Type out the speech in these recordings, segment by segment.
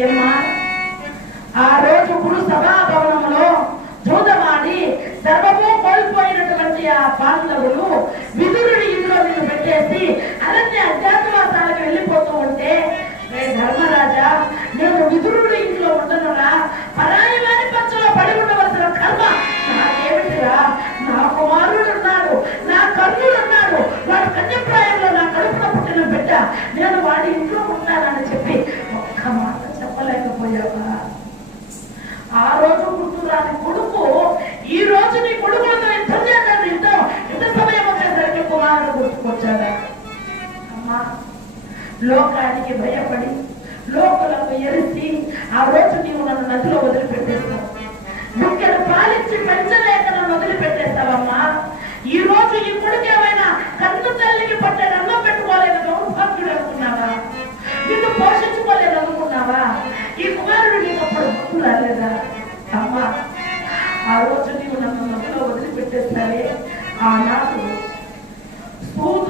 ఏమ్మా ఆ రోజు గురు సభాభవనంలో జూదమాడి సర్వము కోల్పోయినటువంటి ఆ పాండవులు విదురుడి ఇంట్లో నిన్ను పెట్టేసి అరణ్య అజ్ఞాతవాసాలకు వెళ్ళిపోతూ ఉంటే "రే ధర్మరాజా నేను విదురుడి ఇంట్లో ఉండనురా పరాయి వారి పచ్చలో పడి ఉండవలసిన కర్మ నాకేమిటిరా? నా కుమారుడు ఉన్నాడు నా కర్ణుడు ఉన్నాడు వాడు కన్యప్రాయంలో నా కడుపున పుట్టిన బిడ్డ నేను వాడి ఇంట్లో ఉంటానని చెప్పి ఒక్క మాట చెప్పలేకపోయావా ఆ రోజు గుర్తు రాని కొడుకు ఈ రోజు నీ కొడుకులతో యుద్ధం చేశాడు యుద్ధం యుద్ధ సమయం వచ్చేసరికి కుమారుడు గుర్తుకొచ్చాడా? అమ్మా లోకానికి భయపడి లోకులకు ఎరిసి ఆ రోజు నీవు నన్ను నదిలో వదిలిపెట్టేస్తావు. ముఖ్యను పాలించి పెంచలేక నన్ను వదిలిపెట్టేస్తావమ్మా. ఈ రోజు ఈ కొడుకు ఏమైనా కన్ను తల్లికి పట్టే అన్నం పెట్టుకోలేదు దౌర్భాగ్యుడు అనుకున్నావా? నిన్ను పోషించుకోలేదు అనుకున్నావా? ఈ కుమారుడు నీకు అప్పుడు గుర్తు రాలేదా? అమ్మా ఆ రోజు నీవు నన్ను నదిలో వదిలిపెట్టేస్తావే? ఆనాడు సూదుని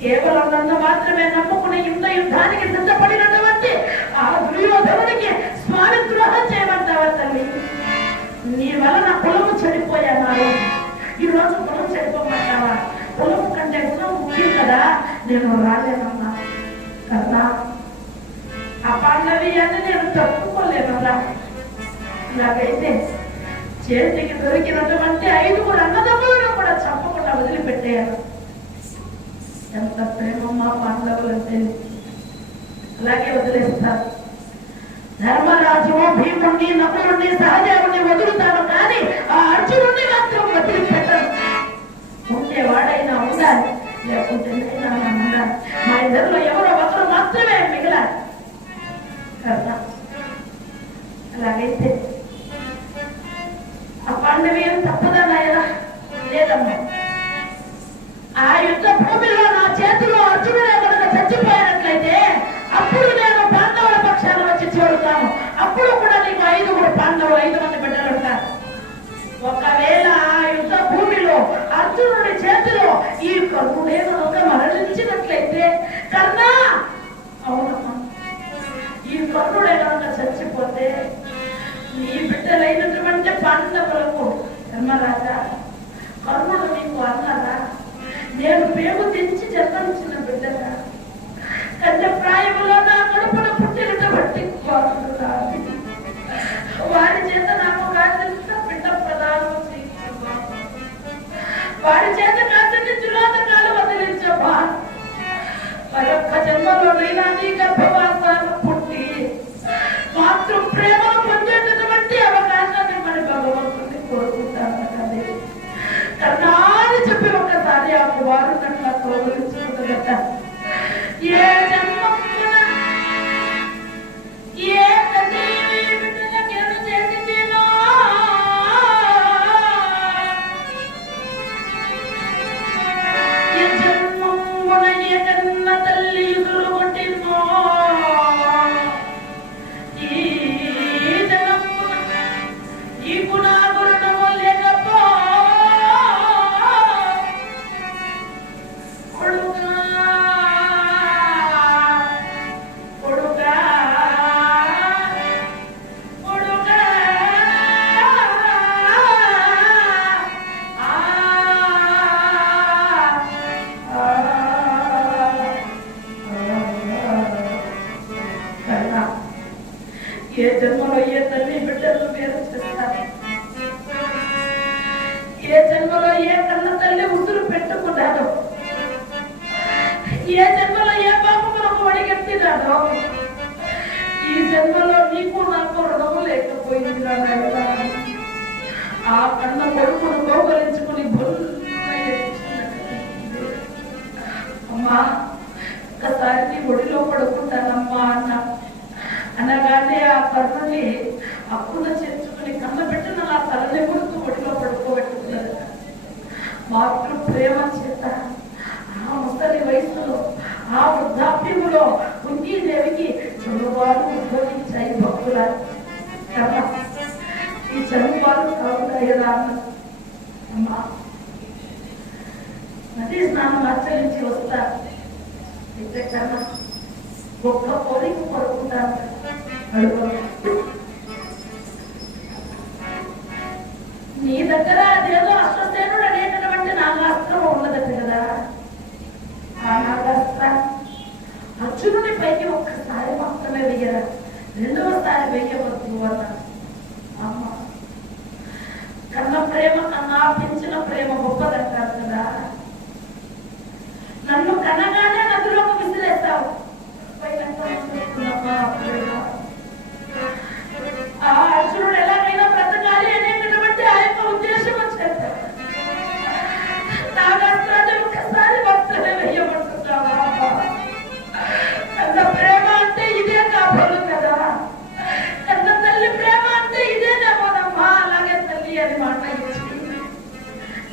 కేవలం నన్ను మాత్రమే నమ్ముకుని ఇంత యుద్ధానికి సిద్ధపడినటువంటి ఆ దుర్యోధనుడికి స్వామి ద్రోహం చేయమంటావా తల్లి? నీ వలన పొలము చెడిపోయాను ఈ రోజు పొలం చెడిపోమంటావా? పొలము కంటే గుణం ముఖ్యం కదా. నేను రాలేనమ్మా. కదా ఆ పాండవి అని నేను తప్పుకోలేనరా ఇలాగైతే చేతికి దొరికినటువంటి ఐదుగురు అన్నదమ్ములను కూడా చంపకుండా వదిలిపెట్టేయాలి. ఎంత ప్రేమ మా పాండవులంటే అలాగే వదిలేస్తారు ధర్మరాజు భీముణ్ణి నకులుణ్ణి సహదేవుణ్ణి వదులుతాను కానీ అర్జునుడి చేతిలో ఈ కర్ణుడే ఒక మరణించినట్లయితే కన్నా అవునమ్మా. ఈ కర్ణుడే కనుక చచ్చిపోతే నీ బిడ్డలైనటువంటి పాండవులకు ధర్మరాజా కర్ణుడు నీకు అన్నారా నేను పేరు తెచ్చి జన్మనిచ్చిన బిడ్డగా కంటే ప్రాయం జన్మలో గర్భవాసాలు పుట్టి మాతృ ప్రేమను పొందేటటువంటి అవకాశాన్ని మరి భగవంతుని కోరుకుంటాను కదా చెప్పి ఒకసారి ఆ కుమారుడు తోలుచుకుంటుందట పెట్టుకున్నాడో ఏ జన్మలో ఏ పాపం నాకు పాపములకు వడిగెత్తినాడో ఈ జన్మలో నీకు నాకు రుణము లేకపోయింది నా ఆ కన్న కొడుకును గౌగలించుకుని అమ్మా ఒక్కసారి నీ ఒడిలో పడుకుంటానమ్మా అన్న. అనగానే ఆ కర్ణుని అప్పున చేర్చుకుని కన్న పెట్టిన నా తలని కొడుకు ఒడిలో పడుకోబెట్టుకున్నాను మాతృ ప్రేమ చేత ఆ ముసలి వయసులో ఆ వృద్ధాప్యములో కుంతీదేవికి చదువాలు ఉద్భవించాయి భక్తుల. కర్మ ఈ చదువాలు కావుతాయరా అమ్మా నదీ స్నానం ఆచరించి వస్తా. అయితే కన్నా ఒక్క పొరికి పడుకుంటాను. అడుగు.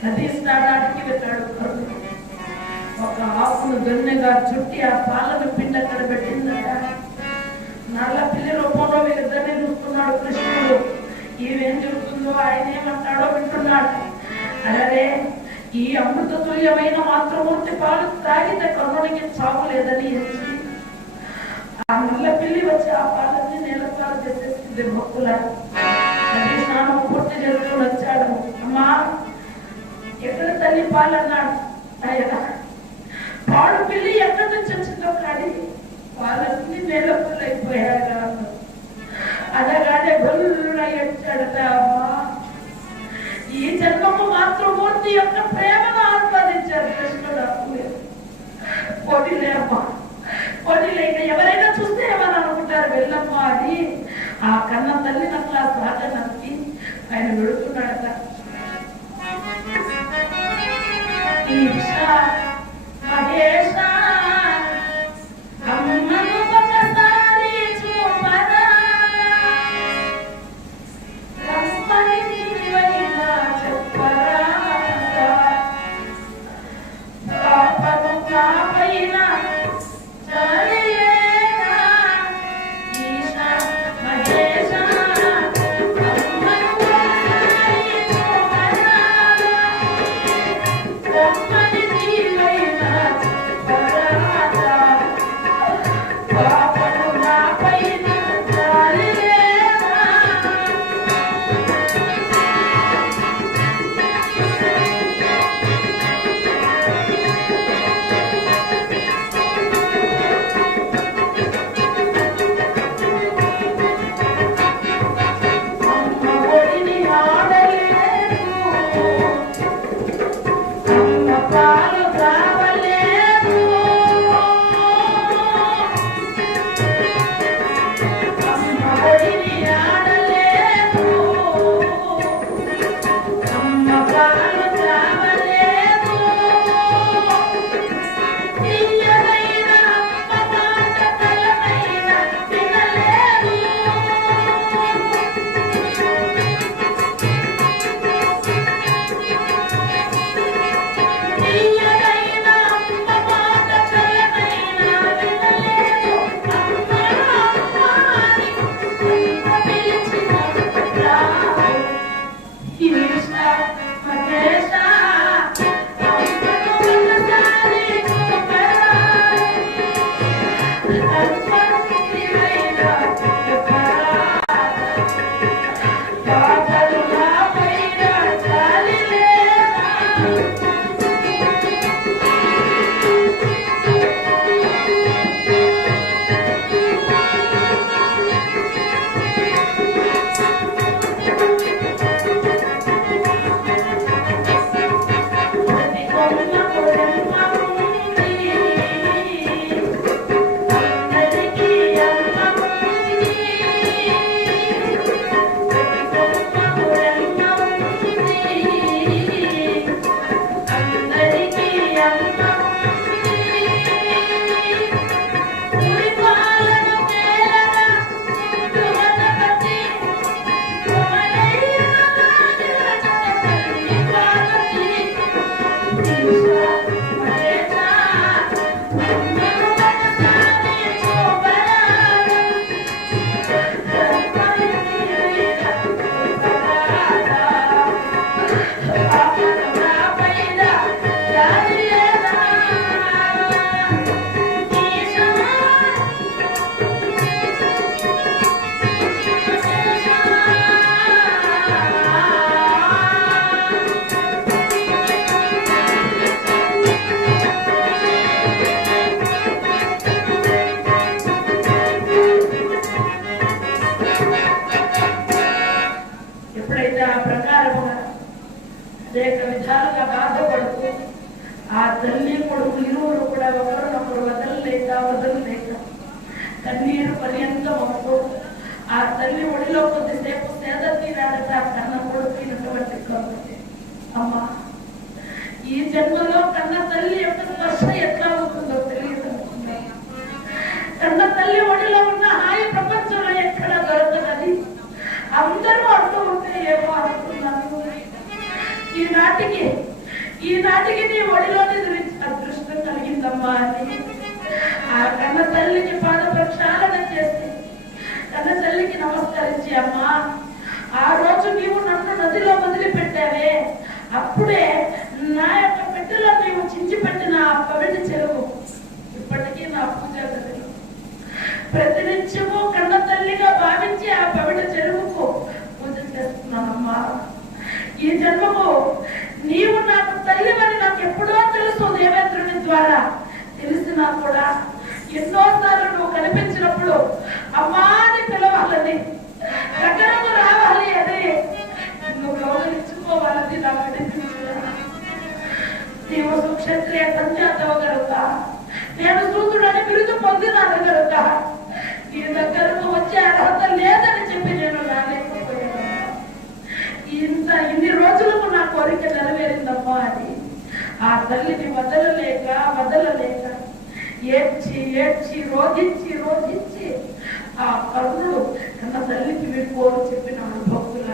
నదీ స్నానానికి వెళ్ళాడు ఒక ఆకును దొన్నెగా చుట్టి ఆ పాలను పిండి అక్కడ పెట్టిందట. నల్ల పిల్లి రూపంలో వీళ్ళిద్దరిని చూస్తున్నాడు కృష్ణుడు. ఈవేం చెబుతుందో ఆయన ఏమంటాడో వింటున్నాడు. అలాగే ఈ అమృత తుల్యమైన మాతృమూర్తి పాలు తాగితే కర్ణుడికి చావు లేదని ఎంచి ఆ నల్ల పిల్లి వచ్చి ఆ పాలన్నీ నేలపాలు చేసేసింది భక్తుల నది స్నానం పూర్తి చేసుకుని వచ్చాడు. అమ్మా ఎక్కడ తల్లి పాలన్నాడు. ఆయన పాడు పిల్లి ఎక్కడి నుంచి వచ్చిందో కానీ వాళ్ళన్నీ నేలపల్లి అనగానే గొల్లున ఎచ్చాడట అమ్మా. ఈ జన్మకు మాతృమూర్తి యొక్క ప్రేమను ఆస్వాదించారు కృష్ణుడు పోటీలే అమ్మా పోటీలైన ఎవరైనా చూస్తే ఏమని అనుకుంటారు వెళ్ళమ్మా అని ఆ కన్న తల్లి అట్లా సాగనక్కి ఆయన వెళుతున్నాడట Yeah. విధాలుగా బాధపడుతూ ఆ తల్లి కొడుకు ఇరువురు కూడా ఒకరినొకరు వదలలేక వదలలేక కన్నీరు పర్యంతం అవుతూ ఆ తల్లి ఒడిలో కొద్దిసేపు సేద తీరాడట కన్న కొడుకున్నటువంటి కన్ను అమ్మా ఈ జన్మలో కన్న తల్లి యొక్క స్పర్శ ఎట్లా ఉంటుందో తెలియదు కన్న తల్లి ఒడిలో ఉన్న హాయి ప్రపంచంలో ఎక్కడ దొరకదని అందరూ ఈ నాటికి నీ ఒడిలోని అదృష్టం కలిగిందమ్మా అని. ఆ కన్న తల్లికి పాద ప్రక్షాళన చేసి కన్న తల్లికి నమస్కరించి అమ్మా ఆ రోజు నీవు నన్ను నదిలో వదిలిపెట్టావే. అప్పుడే నా యొక్క పెట్టెలో నీవు చించి పెట్టిన ఆ పవిటి చెరువు ఇప్పటికీ నా పూజ ప్రతినిత్యము కన్న తల్లిగా భావించి ఆ పవిట చెరువుకు పూజ చేస్తున్నానమ్మా. ఈ జన్మకు నీవు తెలిసినా కూడా ఎన్నోసార్లు నువ్వు కనిపించినప్పుడు అమ్మా అని పిలవాలని దగ్గరకు రావాలి అని నువ్వు గౌరవించుకోవాలని నాకు అనిపించింది నీవు సుక్షత్రియ సంజాతవ గనుక నేను సూదుడని బిరుదు పొందినాను కనుక నీ దగ్గరకు వచ్చే అర్హత లేదని చెప్పి నేను రాలేకపోయాను ఇంత ఇన్ని రోజులకు నా కోరిక నెరవేరిందమ్మా అని ఆ తల్లిని వదలలేక వదలలేక ఏడ్చి ఏడ్చి రోధించి రోధించి ఆ కరుణుడు కన్న తల్లికి విడిపోరు చెప్పినాడు భక్తుల.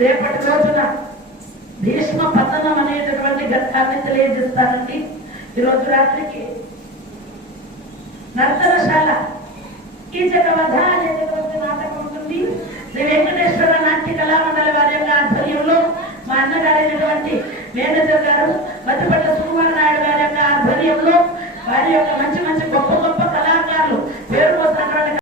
రేపటి రోజున భీష్మ పతనం అనేటటువంటి ఘట్టాన్ని తెలియజేస్తానండి. ఈరోజు రాత్రికి నర్తనశాల కీచకవధ అనేటటువంటి నాటకం ఉంటుంది. శ్రీ వెంకటేశ్వర నాట్య కళామండలి వారి యొక్క ఆధ్వర్యంలో మా అన్నగారైనటువంటి మేనేజర్ గారు మధ్యపట్ల సుకుమార్ నాయుడు గారి యొక్క ఆధ్వర్యంలో వారి యొక్క మంచి మంచి గొప్ప గొప్ప కళాకారులు పేరు కోసం